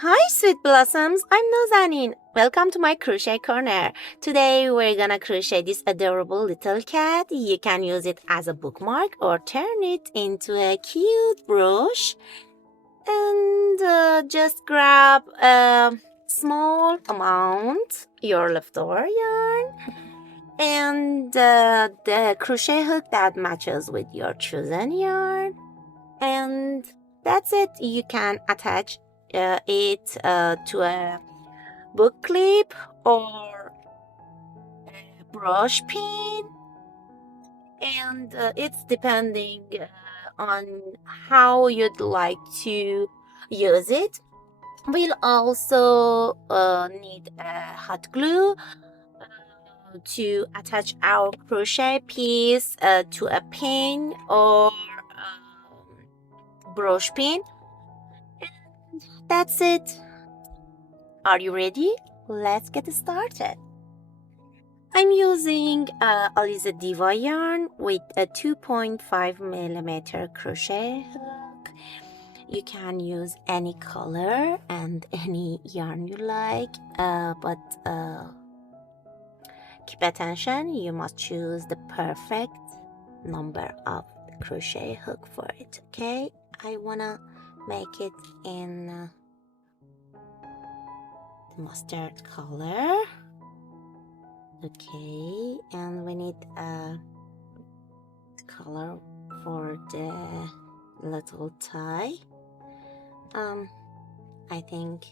Hi sweet blossoms, I'm Nazanin. Welcome to my crochet corner. Today we're gonna crochet this adorable little cat. You can use it as a bookmark or turn it into a cute brooch. And just grab a small amount, your leftover yarn, and the crochet hook that matches with your chosen yarn. And that's it. You can attach it to a book clip or a brush pin, and it's depending on how you'd like to use it. We'll also need a hot glue to attach our crochet piece to a pin or brush pin. And that's it. Are you ready? Let's get started. I'm using Aliza Diva yarn with a 2.5mm crochet hook. You can use any color and any yarn you like, but keep attention, you must choose the perfect number of the crochet hook for it, okay? I wanna make it in the mustard color. Okay, and we need a color for the little tie. I think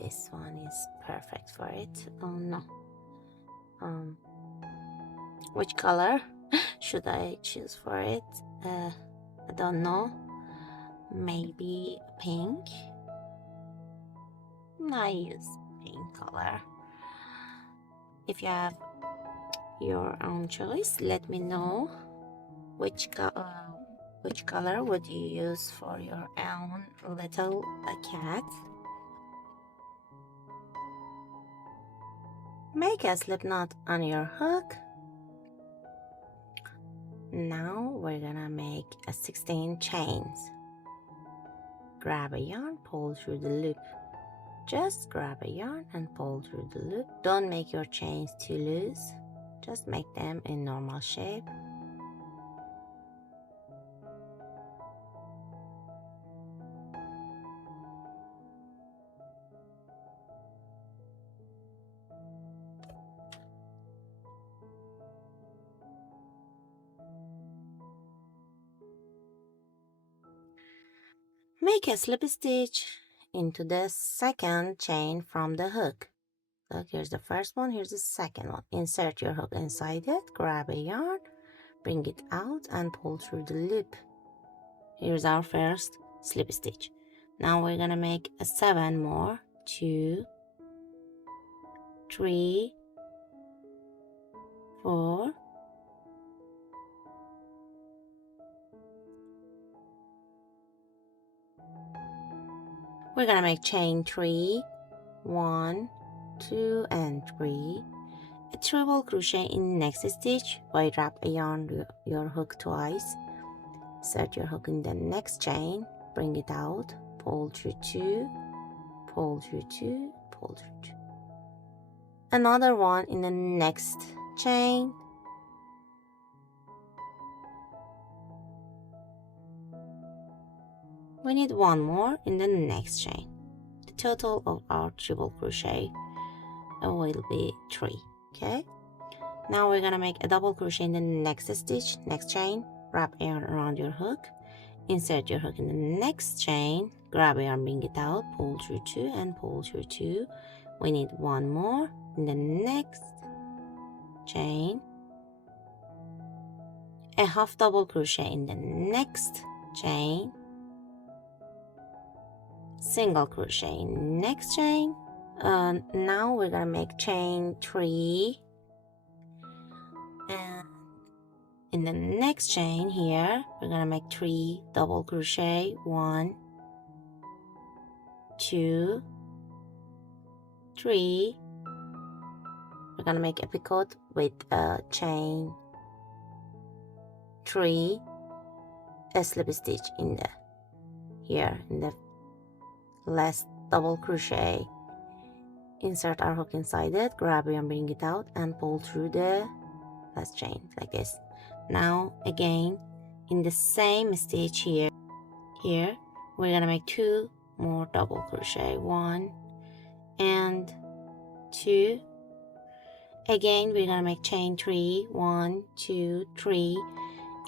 this one is perfect for it. Oh no. Which color should I choose for it? I don't know. Maybe pink. I use pink color. If you have your own choice, let me know which color would you use for your own little cat. Make a slip knot on your hook. Now we're gonna make a 16 chains. Grab a yarn, pull through the loop. Just grab a yarn and pull through the loop. Don't make your chains too loose. Just make them in normal shape. Make a slip stitch into the second chain from the hook. Look, here's the first one, here's the second one. Insert your hook inside it, grab a yarn, bring it out and pull through the loop. Here's our first slip stitch. Now we're gonna make a 7 more. 2, 3, 4, we're gonna make chain 3, 1, 2 and 3, a treble crochet in next stitch. While wrap a yarn your hook twice, insert your hook in the next chain, bring it out, pull through 2, pull through 2, pull through 2, another one in the next chain, we need one more in the next chain. The total of our treble crochet will be 3. Okay, now we're gonna make a double crochet in the next stitch, next chain, wrap yarn around your hook, insert your hook in the next chain, grab a yarn, bring it out, pull through 2 and pull through 2. We need one more in the next chain, a half double crochet in the next chain, single crochet in next chain. Now we're gonna make chain 3, and in the next chain here we're gonna make 3 double crochet, 1, 2, 3. We're gonna make a picot with a chain 3, a slip stitch in the here in the last double crochet, insert our hook inside it, grab it and bring it out and pull through the last chain like this. Now again in the same stitch here we're gonna make 2 more double crochet, 1 and 2. Again we're gonna make chain 3, 1 2 3,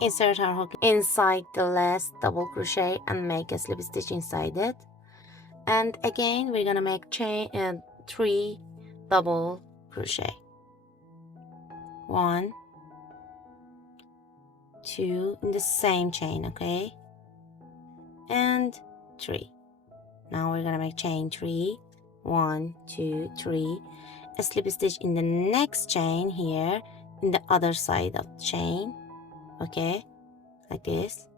insert our hook inside the last double crochet and make a slip stitch inside it, and again we're gonna make chain 3 double crochet, 1 2 in the same chain, okay, and 3. Now we're gonna make chain 3, 1 2 3, a slip stitch in the next chain here in the other side of the chain, okay, like this,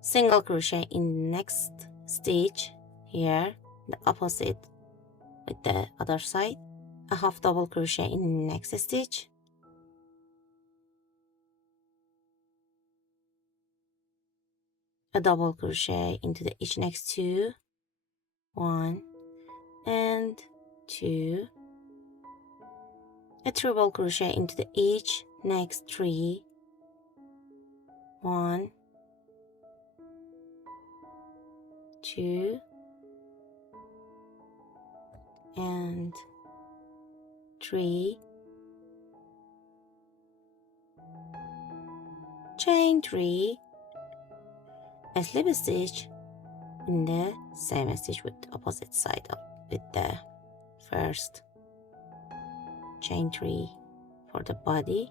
single crochet in the next stitch here, the opposite with the other side, a half double crochet in the next stitch, a double crochet into the each next 2, 1 and 2, a triple crochet into the each next 3, 1 2 and 3, chain 3, a slip stitch in the same stitch with the opposite side of with the first, chain 3 for the body,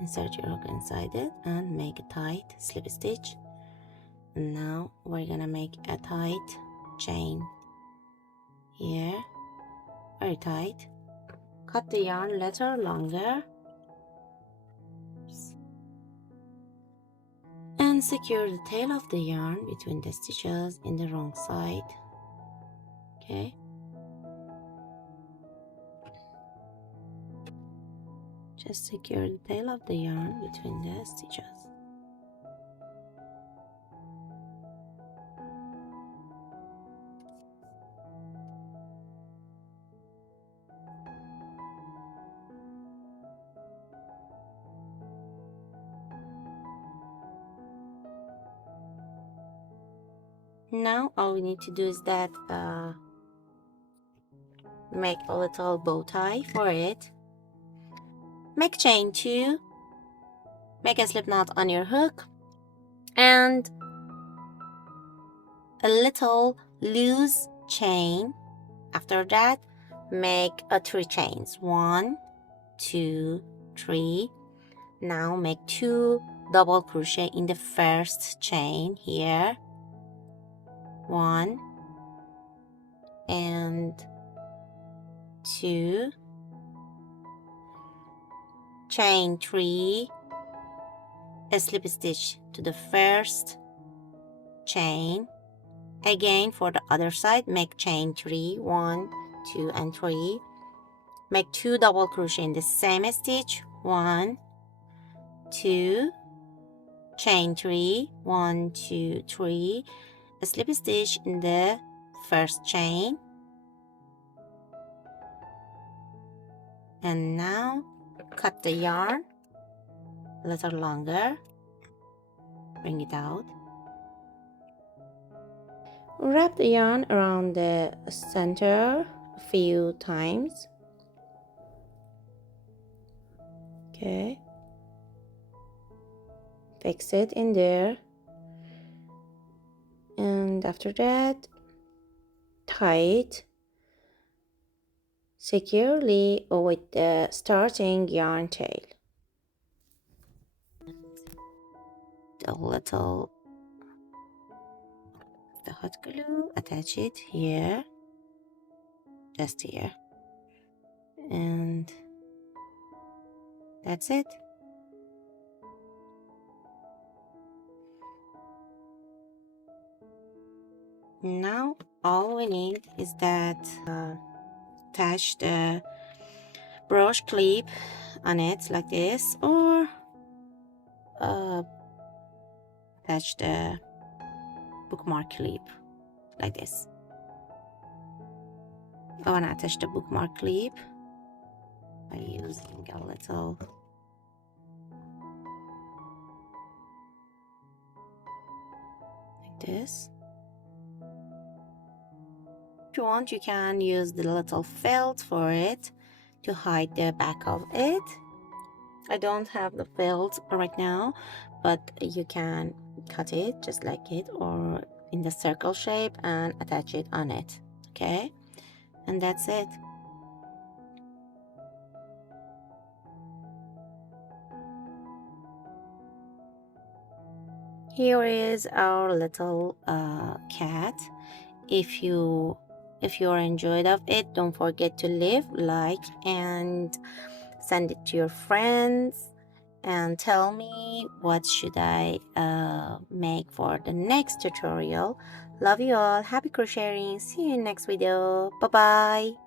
insert your hook inside it and make a tight slip stitch. And now we're gonna make a tight chain here, very tight, cut the yarn a little longer and secure the tail of the yarn between the stitches in the wrong side, okay, just secure the tail of the yarn between the stitches. Now all we need to do is that make a little bow tie for it. Make chain 2, make a slip knot on your hook and a little loose chain. After that make 3 chains, 1 2 3. Now make 2 double crochet in the first chain here, 1 and 2, chain 3, a slip stitch to the first chain. Again for the other side make chain 3, 1 2 and 3, make 2 double crochet in the same stitch, 1 2, chain 3, 1 2 3, a slip stitch in the first chain, and now cut the yarn a little longer, bring it out, wrap the yarn around the center a few times, okay, fix it in there, and after that tie it securely with the starting yarn tail. The little the hot glue, attach it here, just here, and that's it. Now all we need is that attach the brush clip on it like this, or attach the bookmark clip like this. I want to attach the bookmark clip by using a little like this. If you want, you can use the little felt for it to hide the back of it. I don't have the felt right now, but you can cut it just like it or in the circle shape and attach it on it. Okay, and that's it. Here is our little cat. If you enjoyed of it, don't forget to leave like and send it to your friends and tell me what should I make for the next tutorial. Love you all. Happy crocheting. See you in next video. Bye bye.